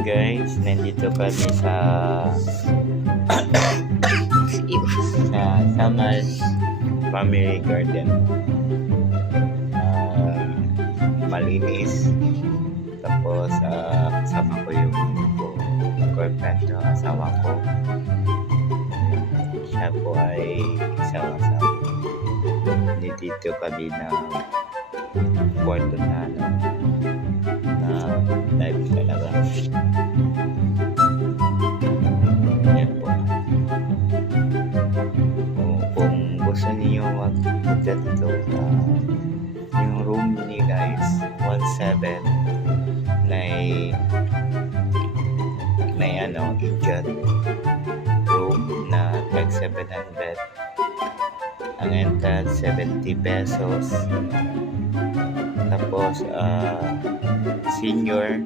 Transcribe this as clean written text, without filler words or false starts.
Ayan guys, nandito kami sa Samal Family Garden. Malinis. Tapos kasama ko yung girlfriend ng asawa ko. Siya po ay asawa-asawa. Nandito kami ng kwarto na live talaga. Yan po. Kung gusto niyo magpunta dito, yung room ni guys 17 may Indian room na tag 700. Ang entrance 70 pesos. Tapos senior